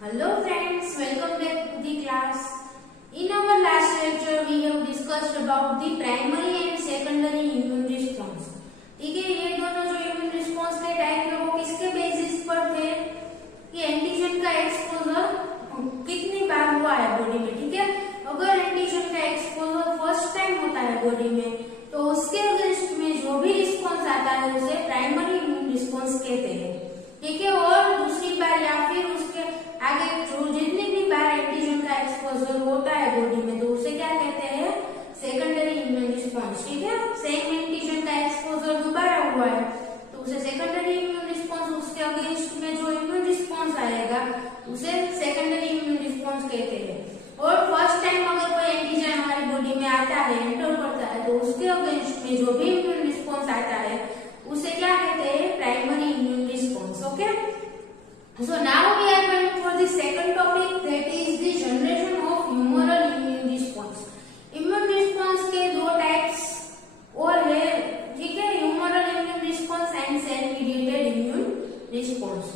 Hello friends, welcome back to the class. In our last lecture, we have discussed about the primary and secondary immune response. ठीक है, ये दोनों जो immune response के type है वो किसके बेसिस पर थे कि एंटीजन का एक्सपोजर कितनी बार हुआ है बॉडी में. ठीक है, अगर एंटीजन का एक्सपोजर फर्स्ट टाइम होता है बॉडी में तो उसके अगेंस्ट में जो भी रिस्पॉन्स आता है उसे प्राइमरी इम्यून रिस्पॉन्स कहते हैं. ठीक है, और दूसरी बार या फिर उसके आगे जो जितनी भी बार एंटीजन का एक्सपोजर होता है बॉडी में तो उसे क्या कहते हैं, सेकेंडरी इम्यून रिस्पॉन्स. ठीक है, सेम एंटीजन का एक्सपोजर दोबारा हुआ है तो उसे सेकेंडरी इम्यून रिस्पॉन्स, उसके अगेंस्ट में जो इम्यून रिस्पॉन्स आएगा उसे सेकेंडरी इम्यून रिस्पॉन्स कहते हैं. और फर्स्ट टाइम अगर कोई एंटीजन हमारी बॉडी में आता है, एंटर करता है तो उसके अगेंस्ट में जो भी इम्यून रिस्पॉन्स आता है उसे क्या कहते हैं, primary immune response. Okay, so now we are going for the second topic, that is the generation of humoral immune response. Immune response के दो टाइप्स और है. ठीक है, humoral immune response and cell mediated immune response.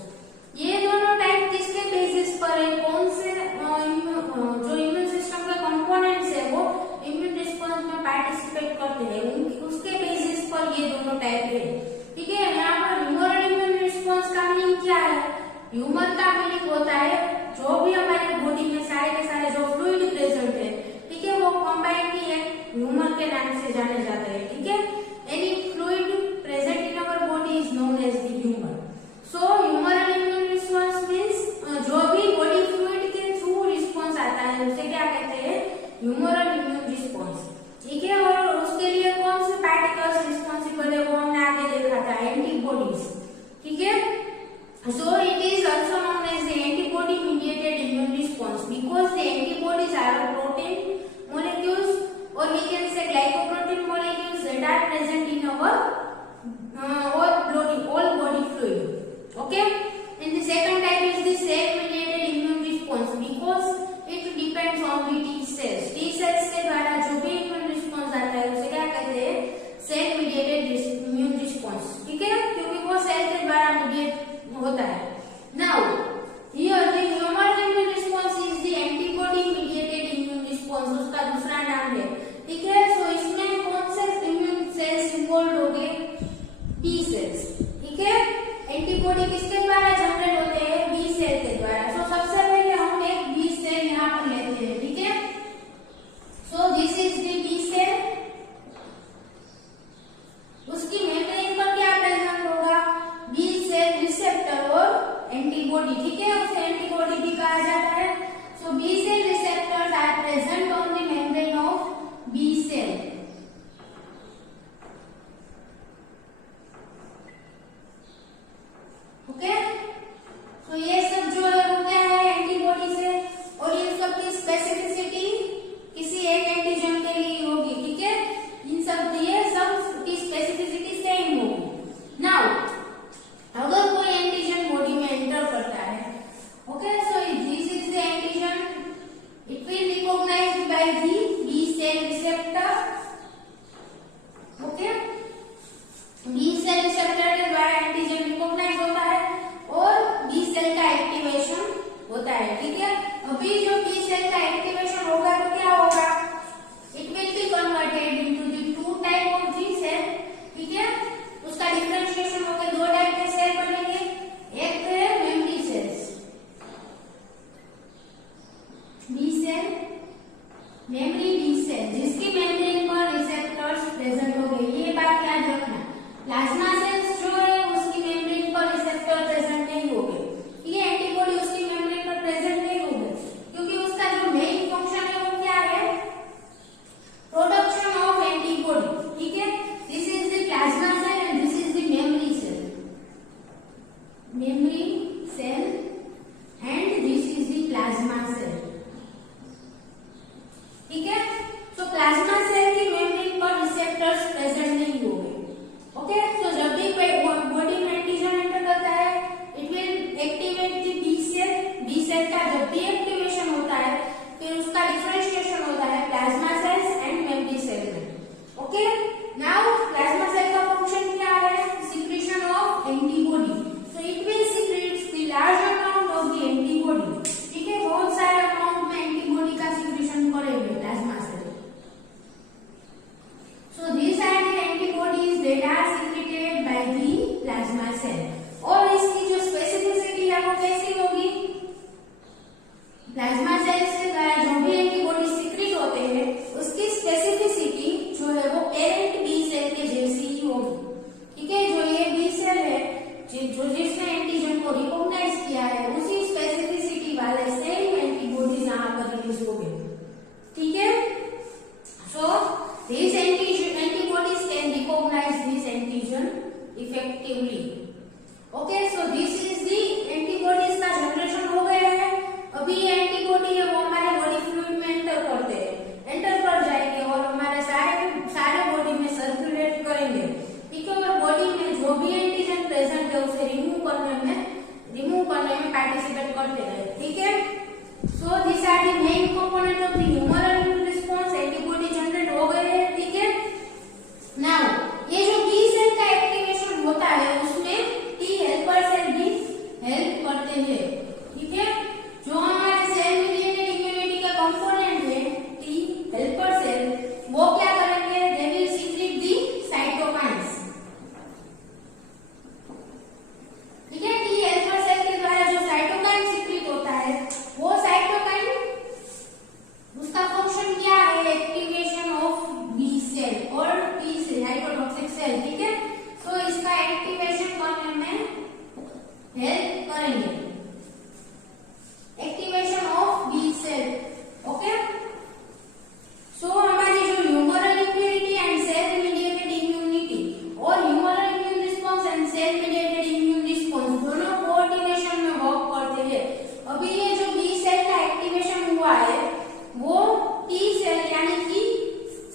ये दोनों type किसके basis पर है, कौन से जो इम्यून सिस्टम के कंपोनेंट्स है वो इम्यून रिस्पॉन्स में पार्टिसिपेट करते हैं, उसके बेसिस पर ये दोनों टाइप है. ठीक है, यहाँ पर ह्यूमरल इम्यून रिस्पॉन्स का मीनिंग क्या है. ह्यूमर का मीनिंग होता है जो भी हमारे बॉडी में सारे के सारे जो फ्लूइड प्रेजेंट है, ठीक है, वो कंबाइंड ही है ह्यूमर के नाम से जाने जाते हैं. ठीक है, any fluid present in our body is known as the humour. So humoral immune response means जो भी बॉडी फ्लूइड के थ्रू रिस्पॉन्स आता है उसे क्या कहते हैं, ह्यूमरल इम्यून रिस्पॉन्स. ठीक है, और उसके लिए कौन से पार्टिकल्स रिस्पॉन्सिबल है वो हमने आगे देखा था, एंटीबॉडीज. ठीक है, so it is also known as the antibody mediated immune response because the antibodies are protein molecules or we can say glycoprotein molecules that are present in our all body fluid. Okay, and the second type is the cell mediated immune response because it depends on the T cells. T cells के द्वारा जो भी immune response आता है उसे क्या कहते हैं, cell mediated immune response. ठीक है, क्योंकि वो सेल के द्वारा mediate होता है. Now here the humoral immune response is the antibody mediated immune response, उसका दूसरा नाम है. ठीक है, सो इसमें कौन से इम्यून सेल्स इन्वॉल्व हो गए, बी सेल्स. ठीक है, एंटीबॉडी किसके द्वारा जनरेट होते हैं, बी सेल के द्वारा. सो सबसे पहले हम एक बी सेल यहाँ पर लेते हैं. ठीक है, so this is the B cell. उसकी मेम्ब्रेन पर क्या प्रेजेंट होगा, बी सेल रिसेप्टर और एंटीबॉडी. ठीक है, उसे एंटीबॉडी भी कहा जाता है. So B cell receptors are present on the membrane of B cell. Okay, तो ये सब जो है वो क्या है, एंटीबॉडी से, और इन सब की स्पेसिफिसिटी किसी एक एंटीजन के लिए होगी. ठीक है, इन सब ये सब की स्पेसिफिसिटी सेम होगी. नाउ अगर कोई एंटीजन बॉडी में एंटर करता है, okay, so this is the antigen, it will recognised by the B cell receptor. Okay, B cell receptor के द्वारा एंटीजन रिकॉग्नाइज होता है और बी सेल का एक्टिवेशन होता है. ठीक है, अभी जो बी सेल का एक्टिवेशन होगा तो क्या होगा, it will be converted into the two type of B cell. ठीक है, उसका डिफरेंशिएशन होकर दो टाइप के सेल बनेंगे. एक है memory cells, B cell, memory B cell, जिसकी मेम्ब्रेन पर रिसेप्टर्स प्रेजेंट हो गए. ये बात याद रखना, प्लाज्मा सेल्स जो है उसकी मेम्ब्रेन पर रिसेप्टर प्रेजेंट नहीं हो गए. ये एंटीबॉडी उसकी मेम्ब्रेन पर प्रेजेंट नहीं हो गए क्योंकि उसका जो मेन फंक्शन है वो क्या है, प्रोडक्शन ऑफ एंटीबॉडी. ठीक है, this is the plasma cell and this is the memory cell, memory cell and this is the plasma cell. ठीक है, तो प्लाज्मा सेल की मेम्ब्रेन पर रिसेप्टर्स प्रेजेंट नहीं हो गए. ओके, तो जब भी प्लाज्मा सेल्स के द्वारा जो भी एंटीबॉडी सीक्रेट होते हैं उसकी स्पेसिफिसिटी जो है वो पेरेंट बी सेल के जैसी ही होगी। ठीक है, जो ये बी सेल है जो जिसने एंटीजन को रिकॉग्नाइज किया है उसी स्पेसिफिसिटी वाले सेम एंटीबॉडीज यहाँ पर रिलीज हो गए। ठीक है, सो these antibodies can recognize this antigen effectively. Okay, so this is the antibodies का जनरेशन हो गया है। अभी ये एंटीबॉडी है वो हमारे बॉडी फ्लूइड में एंटर करते हैं, एंटर कर जाएंगे और हमारे सारे बॉडी में सर्कुलेट करेंगे। ठीक है, और बॉडी में जो भी एंटीजन प्रेजेंट है उसे रिमूव करने में पार्टिसिपेट करते रहे। ठीक है, so this are the main component of the humoral immune response. Antibody generate हो गए हैं। ठीक है, नाउ ये जो बी सेल का एक्टिवेशन होता है उसमें टी हेल्पर सेल भी हेल्प करते हैं। ठीक है, जो हमारे सेल मीडिएटेड इम्यूनिटी का कंपोनेंट है टी हेल्पर सेल, वो क्या करेंगे, they will secret the cytokines. ठीक है, टी हेल्पर सेल के द्वारा जो साइटोकाइन सीक्रेट होता है वो साइटोकाइन उसका फंक्शन क्या है, एक्टिवेशन ऑफ बी सेल और टी सेल हाइपोटॉक्सिक सेल। ठीक है, सो इसका एक्टिवेशन करने में हेल्प करेंगे, activation of B cell. Okay, so हमारी जो humoral immunity and cell mediated immunity और humoral immune response and cell mediated immune response दोनों कोऑर्डिनेशन में वर्क करते हैं। अभी ये जो बी सेल का एक्टिवेशन हुआ है वो टी सेल यानी कि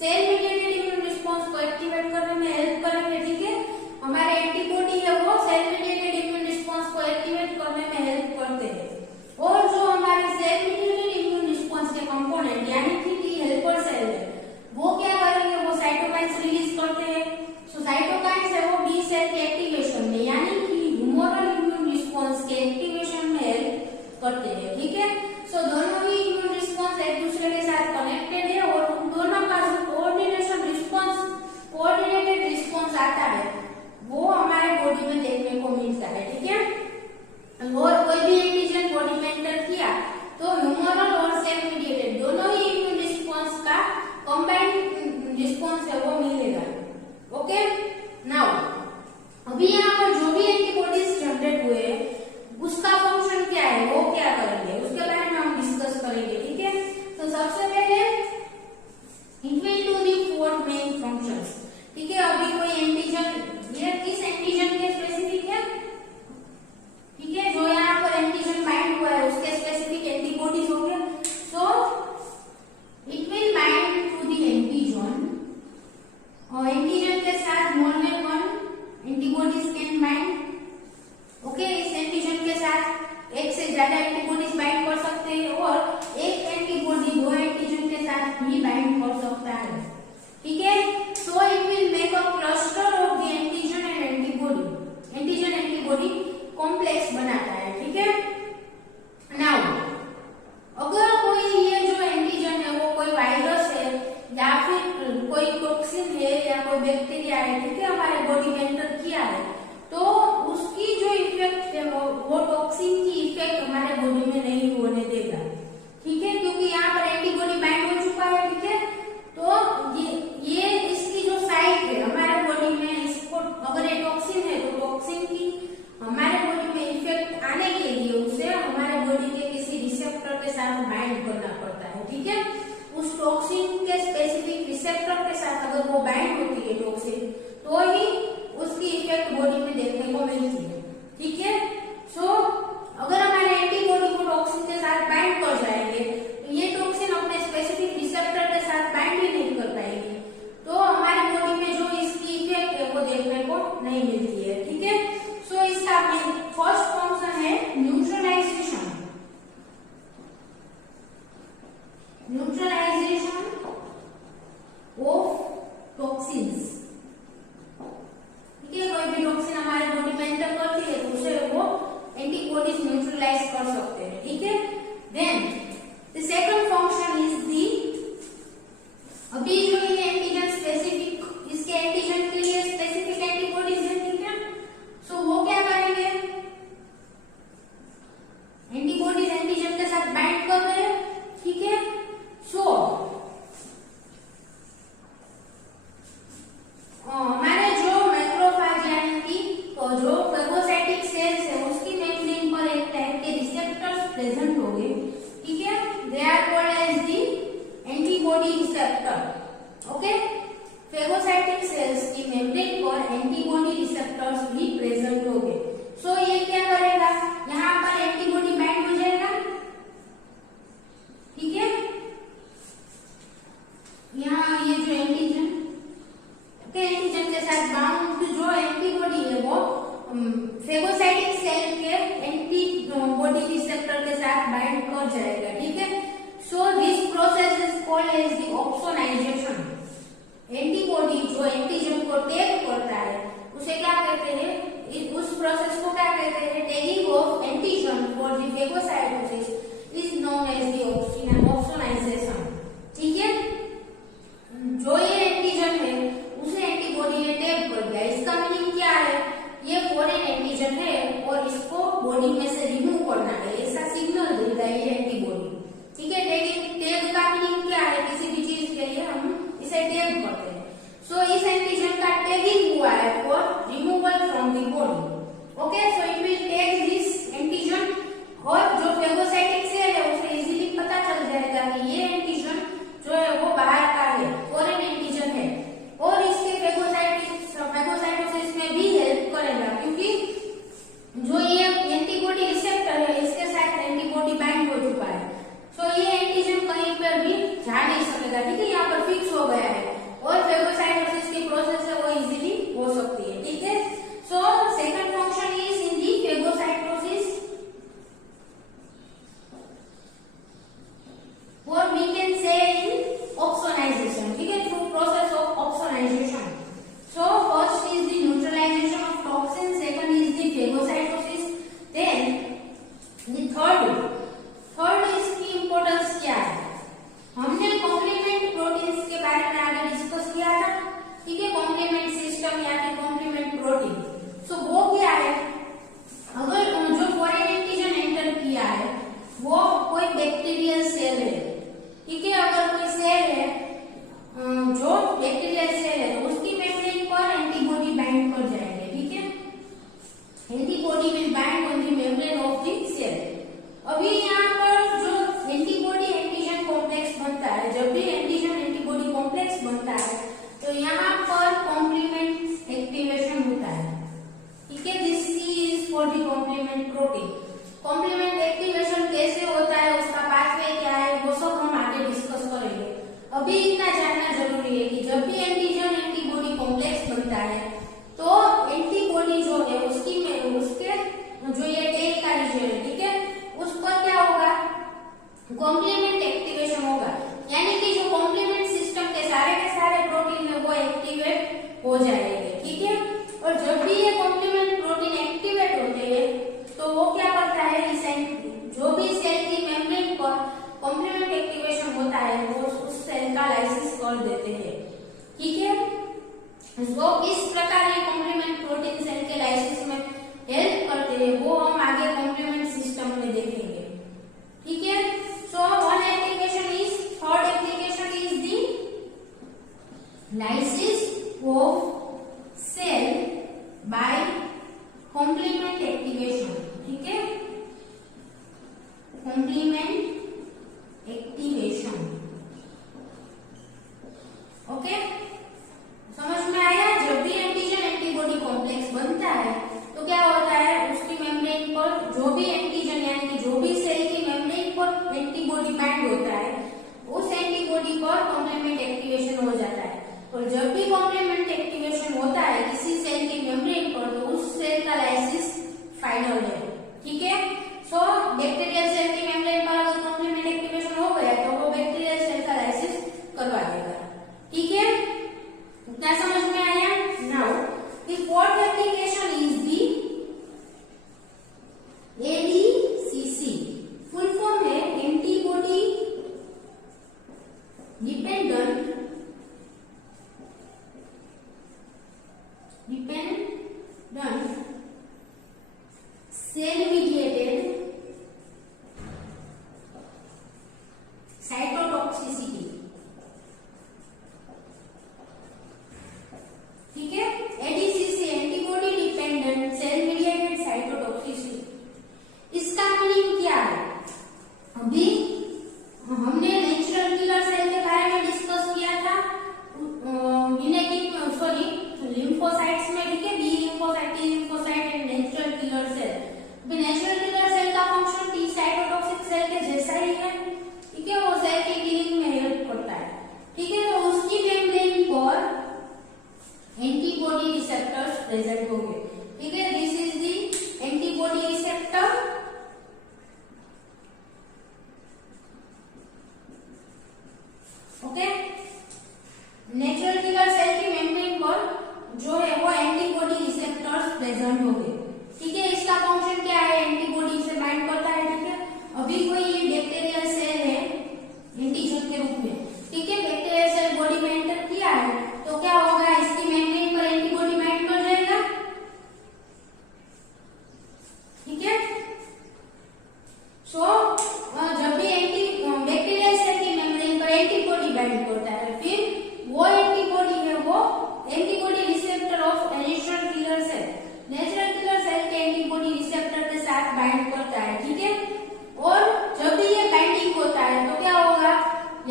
सेल मीडिएटेड इम्यून रिस्पांस को एक्टिवेट करने में हेल्प करेंगे। ठीक है, हमारे एंटीबॉडी है वो सेल मीडिएटेड इम्यून रिस्पांस को एक्टिवेट करने में हेल्प करते हैं। और जो हमारे सेल मीडिएटेड इम्यून रिस्पांस के कंपोनेंट यानी कि टी हेल्पर सेल है वो क्या करेंगे, वो साइटोकाइन्स रिलीज करते हैं। सो साइटोकाइन्स है वो बी सेल के एक्टिवेशन में यानी कि ह्यूमरल इम्यून रिस्पांस के एक्टिवेशन में हेल्प करते हैं। ठीक है, सो दोनों ही इम्यून रिस्पांस एक दूसरे के साथ कनेक्टेड है और उन दोनों का जो कोऑर्डिनेटेड रिस्पांस आता है वो हमारे बॉडी में देखने को मिलता है। ठीक है, और कोई भी एंटीजन बॉडी में एंटर किया तो ह्यूमरल और सेल मीडिएटेड दोनों ही इम्यून रिस्पांस का कंबाइंड रिस्पांस है वो मिलेगा। ओके, नाउ अभी यहाँ पर जो भी एंटीबॉडीज जनरेट हुए उसका फंक्शन क्या है, वो क्या करेंगे उसके बारे में हम डिस्कस करेंगे। ठीक है, तो सबसे पहले it will do the 4 main functions. ठीक है, अभी कोई एंटीजन ये किस एंटीजन के स्पेसिफिक है, ठीक है, जो यहाँ पर एंटीजन बाइंड हुआ है उसके स्पेसिफिक एंटीबॉडीज हो गया। So it will bind to the antigen और एंटीजन के साथ more than 1 antibodies can bind. Okay, इस एंटीजन के साथ एक से ज्यादा एंटीबॉडीज बाइंड कर सकते हैं और एक एंटीबॉडी 2 एंटीजन के साथ भी बाइंड कर सकता है। ठीक है, सो it will make a cluster of the antigen and antibody, antigen antibody complex बनाता है। ठीक है, नाउ अगर कोई ये जो एंटीजन है वो कोई वायरस है या फिर कोई टॉक्सिन है या कोई बैक्टीरिया है, ठीक है, हमारे बॉडी में एंटर किया है तो उसकी जो इफेक्ट है वो टॉक्सिन की इफेक्ट हमारे बॉडी में नहीं होने देगा। ठीक है, क्योंकि यहाँ पर एंटीबॉडी बाइंड हो चुका है। ठीक है, तो ये इसकी जो साइट है हमारे बॉडी में, इसको अगर ये टॉक्सिन है तो टॉक्सिन की हमारे बॉडी में इफेक्ट आने के लिए उसे हमारे बॉडी के किसी रिसेप्टर के साथ बाइंड करना पड़ता है। ठीक है, उस टॉक्सिन के स्पेसिफिक रिसेप्टर के साथ अगर वो बाइंड होती है टॉक्सिन तो ही उसकी इफेक्ट बॉडी में देखने को मिलती है। ठीक है, सो अगर हमारे एंटीबॉडी को टॉक्सिन के साथ बाइंड कर जाएंगे तो ये टॉक्सिन अपने स्पेसिफिक रिसेप्टर के साथ बाइंड ही नहीं कर पाएगी तो हमारे बॉडी में जो इसकी इफेक्ट है वो देखने को नहीं मिलती है। ठीक है, सो इसका फर्स्ट फंक्शन है न्यूट्रलाइजेशन, न्यूट्रलाइजेशन ऑफ टॉक्सिन्स। ठीक है, कोई भी टॉक्सिन हमारे बॉडी में एंटर करती है तो उसे वो एंटीबॉडीज न्यूट्रलाइज कर सकते हैं। ठीक है, then the second function is the, अभी जो ये एंटीजन स्पेसिफिक, इसके एंटीजन के लिए स्पेसिफिक एंटीबॉडीज है। ठीक है, सो वो क्या करेंगे, एंटीबॉडीज एंटीजन के साथ बाइंड कर प्रेजेंट होंगे, ठीक है, they are called as the antibody receptor. Okay, phagocytic cells की मेम्ब्रेन पर एंटीबॉडी रिसेप्टर्स भी प्रेजेंट होंगे। सो ये क्या करेगा, यहाँ पर एंटीबॉडी बाइंड हो जाएगा, ठीक है, यहाँ ये जो एंटीजन के एंटीजन के साथ बाउंड जो एंटीबॉडी है वो फेगोसाइटिक सेल के एंटीबॉडी रिसेप्टर के साथ बाइंड कर जाएगा, ठीक है। So this process is called as the opsonisation. Antibody जो एंटीजन को टैग करता है उसे क्या कहते हैं, उस प्रोसेस को क्या कहते हैं, tagging of antigen for the phagocytosis is known as the opsonisation, ठीक है। जो ये एंटीजन है उसे एंटीबॉडी ने टैग कर दिया, इसका मीनिंग क्या है, ये फॉरेन एंटीजन है और इसको बॉडी में से रिमूव करना है, ऐसा सिग्नल देता है ये एंटीबॉडी, ठीक है। टैग का मीनिंग क्या है, किसी भी चीज के लिए हम इसे टैग करते हैं। सो इस एंटीजन का टैगिंग हुआ है for removal from the body. Okay, so it will tag this antigen और जो फेगोसाइटिक सेल है उसे इजीली पता चल जाएगा कि ये एंटीजन जो है वो बाहर का है, फॉरेन एंटीजन है, और इसके फेगोसाइटोसिस में भी हेल्प करेगा, क्योंकि जो ये एंटीबॉडी रिसेप्टर है इसके साथ एंटीबॉडी बाइंड हो चुका है। सो ये एंटीजन कहीं पर भी जा नहीं सकेगा, ठीक है, यहाँ पर फिक्स हो गया है और फेगोसाइटोसिस की प्रोसेस है वो इजीली हो सकती है, ठीक है। So second function is in the phagocytosis और we can say in opsonization, ठीक है, through process of opsonization. So first is the neutralisation of toxin, second is the phagocytosis, then the third इसकी importance क्या है, हमने complement proteins के बारे में आगे डिस्कस किया था, ठीक है, कॉम्प्लीमेंट सिस्टम या फिर कॉम्प्लीमेंट प्रोटीन। सो वो क्या है, अगर जो फॉरेन एंटीजन एंटर किया है वो कोई बैक्टीरियल सेल है, ठीक है, अगर कोई सेल है जो बैक्टीरियल सेल है तो उसकी मेम्ब्रेन पर एंटीबॉडी बाइंड कर जाएंगे, ठीक है, antibody will bind on the membrane of the cell. अभी यहाँ पर जो एंटीबॉडी एंटीजन कॉम्प्लेक्स बनता है, जब भी एंटीजन एंटीबॉडी कॉम्प्लेक्स बनता है तो यहाँ पर कॉम्प्लीमेंट एक्टिवेशन होता है, ठीक है, this C is for the complement protein. Complement activation कैसे होता है, उसका पाथवे क्या है, वो सब हम आगे डिस्कस करेंगे। अभी इतना जानना जरूरी है कि जब भी एंटीजन एंटीबॉडी कॉम्प्लेक्स बनता है तो एंटीबॉडी जो है उसके जो ये टेल का रीजन है, ठीक है, उस पर क्या होगा, कॉम्प्लीमेंट एक्टिवेशन होगा, यानी कि जो कॉम्प्लीमेंट सिस्टम के सारे प्रोटीन है वो एक्टिवेट हो जाएंगे, ठीक है। और जब भी ये कॉम्प्लीमेंट प्रोटीन एक्टिवेट होते हैं तो वो क्या करता है, जो भी सेल की मेम्ब्रेन पर कॉम्प्लीमेंट एक्टिवेशन होता है वो उस सेल का लाइसिस कर देते हैं, ठीक है। तो किस प्रकार ये कॉम्प्लीमेंट प्रोटीन सेल के लाइसिस में हेल्प करते हैं वो हम आगे कॉम्प्लीमेंट सिस्टम में देखेंगे, ठीक है। So one application is, third application is the lysis of cell by complement activation, ठीक है, कॉम्प्लीमेंट एक्टिवेशन। ओके, समझ में आया, जब भी एंटीजन एंटीबॉडी कॉम्प्लेक्स बनता है तो क्या होता है, उसकी मेम्ब्रेन पर जो भी एंटीजन यानी कि जो भी सेल की मेम्ब्रेन पर एंटीबॉडी बाइंड होता है उस एंटीबॉडी पर कॉम्प्लीमेंट एक्टिवेशन हो जाता है, और जब भी कॉम्प्लीमेंट एक्टिवेशन होता है किसी सेल की मेम्ब्रेन पर तो उस सेल का लाइसिस फाइनल है, ठीक है। सो बैक्टीरियल सेल की मेम्ब्रेन पर अगर कॉम्प्लीमेंट एक्टिवेशन हो गया तो वो बैक्टीरियल सेल का लाइसिस करवा देगा, ठीक है, इतना समझ में आया। Now the fourth application is the ADCC, full form है antibody dependent cell mediated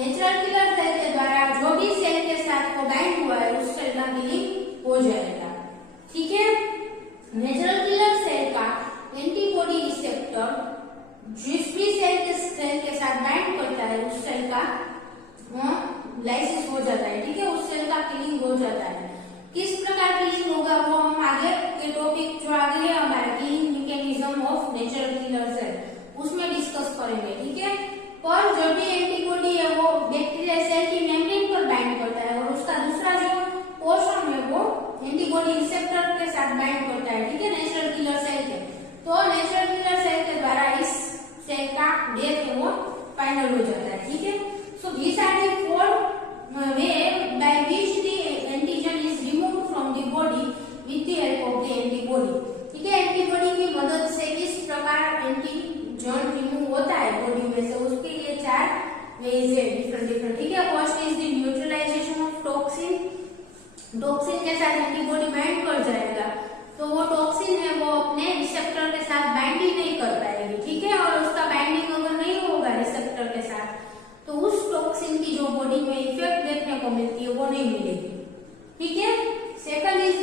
natural killer cell के द्वारा जो भी सेल के साथ वो बाइंड हुआ है उस सेल का किलिंग हो जाएगा। ठीक है, नेचुरल किलर सेल का एंटीबॉडी रिसेप्टर जिस भी सेल के साथ बाइंड करता है उस सेल का लाइसिस हो जाता है। ठीक है, उस सेल का किलिंग हो जाता है। किस प्रकार किलिंग होगा वो हम आगे के टॉपिक जो आगे है हमारा killing mechanism of natural killer cell उसमें डिस्कस करेंगे। ठीक है, पर जो भी एंटीबॉडी है वो बैक्टीरिया सेल की मेम्ब्रेन पर बाइंड करता है और उसका दूसरा जो पोर्शन है वो एंटीबॉडी रिसेप्टर के साथ बाइंड करता है। ठीक है, नेचुरल किलर सेल के। तो नेचुरल किलर सेल के द्वारा इस सेल का डेथ है वो फाइनल हो जाता है। ठीक है, so this are the four way by which the antigen is removed from the body with the help of the antibody. ठीक है, एंटीबॉडी की मदद से किस प्रकार एंटीजन रिमूव होता है बॉडी में से उसके लिए चार वेज है डिफरेंट। ठीक है, first is the neutralisation of toxin. Toxin के साथ एंटीबॉडी बाइंड कर जाएगा तो वो टॉक्सिन है वो अपने रिसेप्टर के साथ बाइंड ही नहीं कर पाएगी। ठीक है, और उसका बाइंडिंग अगर नहीं होगा रिसेप्टर के साथ तो उस टॉक्सिन की जो बॉडी में इफेक्ट देखने को मिलती है वो नहीं मिलेगी। ठीक है, second is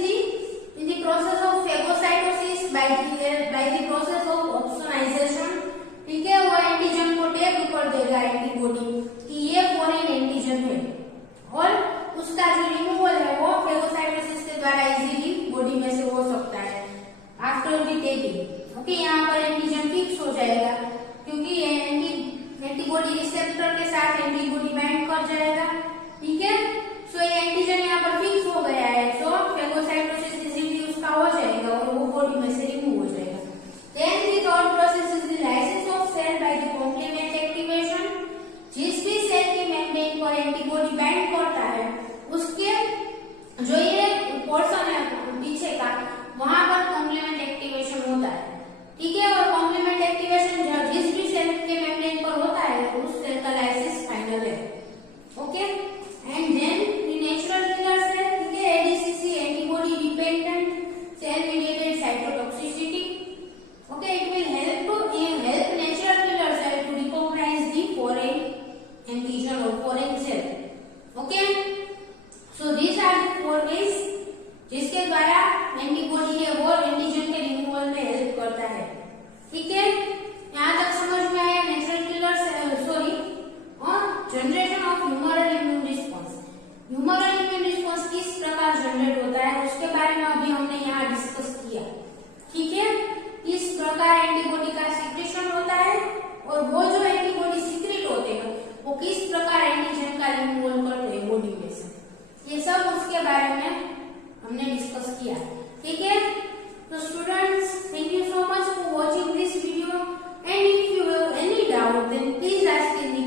in the process of phagocytosis by the process of opsonisation. ठीक है, वो एंटीजन को टैग कर देगा एंटीबॉडी कि ये फॉरेन एंटीजन है और उसका जो रिमूवल है वो फेगोसाइटोसिस के द्वारा इजीली बॉडी में से हो सकता है आफ्टर द टैगिंग। ओके, यहाँ पर एंटीजन फिक्स हो जाएगा क्योंकि ये एंटीबॉडी रिसेप्टर के साथ एंटीबॉडी बाइंड कर जाएगा। ठीक है, सो ये एंटीजन यहाँ पर फिक्स हो गया है, सो फेगोसाइटोसिस इजीली उसका हो जाएगा और वो बॉडी में से रिमूव हो जाएगा। Then the third process is the lysis of cell by the complement activation. जिस भी सेल की मेम्ब्रेन पर एंटीबॉडी बाइंड करता है उसके जो ये पोर्शन है पीछे का वहां पर कॉम्प्लीमेंट एक्टिवेशन होता है। ठीक है, और कॉम्प्लीमेंट एक्टिवेशन जिस भी सेल के मेम्ब्रेन पर होता है उस सेल का लाइसिस फाइनल है। Okay, and then the natural killer cell. ठीक है, ADCC antibody dependent cell mediated cytotoxicity. Okay, it will help natural killer cell to recognise the foreign antigen और foreign cell. Okay, so this are the four ways जिसके द्वारा antibody है वो antigen के removal में help करता है। ठीक है, यहाँ तक समझ में आया नेचुरल किलर सॉरी और generation of humoral immune response. Humoral immune response किस प्रकार जनरेट होता है उसके बारे में अभी हमने यहाँ डिस्कस किया। ठीक है, किस प्रकार एंटीबॉडी का सिक्रेशन होता है और वो जो एंटीबॉडी सीक्रेट होते हैं वो किस प्रकार एंटीजन का रिमूवल करते हैं बॉडी में से, ये सब उसके बारे में हमने डिस्कस किया। ठीक है, तो students thank you so much for watching this video, and if you have any doubt then please ask in the